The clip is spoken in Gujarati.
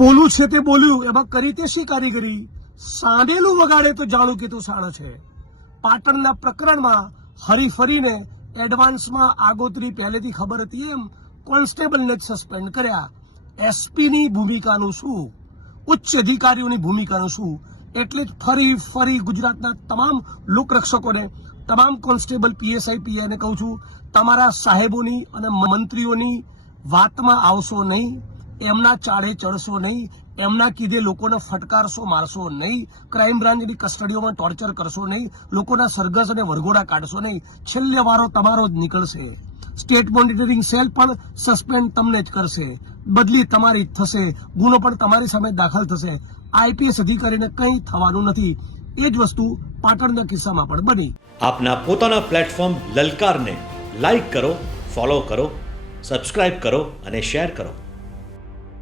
પોલું છે તે બોલ્યું, એમાં કરી તે શી કારીગરી, સાંડેલું વગાડે તો જાણું કે તું શાણ છે. પાટણના પ્રકરણમાં હરી ફરીને એડવાન્સમાં આગોતરી પહેલેથી ખબર હતી એમ કોન્સ્ટેબલને જ સસ્પેન્ડ કર્યા. એસપીની ભૂમિકાનું શું, ઉચ્ચ અધિકારીઓની ભૂમિકાનું શું, એટલે જ ફરી ફરી ગુજરાતના તમામ લોકરક્ષકોને, તમામ કોન્સ્ટેબલ, પીએસઆઈ, પીઆઈને કહું છું, તમારા સાહેબોની અને મંત્રીઓની વાતમાં આવશો નહીં, એમના ચાળે ચડશો નહીં, એમના કીધે લોકોને ફટકારશો, મારશો નહીં, ક્રાઇમ બ્રાન્ચની કસ્ટડીઓમાં ટોર્ચર કરશો નહીં, લોકોના સરઘસ અને વરઘોડા કાઢશો નહીં. છેલ્લે વારો તમારો જ નીકળશે. સ્ટેટ મોનિટરિંગ સેલ પણ સસ્પેન્ડ તમને જ કરશે, બદલી તમારી જ થશે, ગુનો પણ તમારી સામે દાખલ થશે. આઈપીએસ અધિકારીને કંઈ થવાનું નથી. એ જ વસ્તુ પાટણના કિસ્સામાં પણ બની. આપના પોતાના પ્લેટફોર્મ લલકારને લાઈક કરો, ફોલો કરો, સબસ્ક્રાઇબ કરો અને શેર કરો.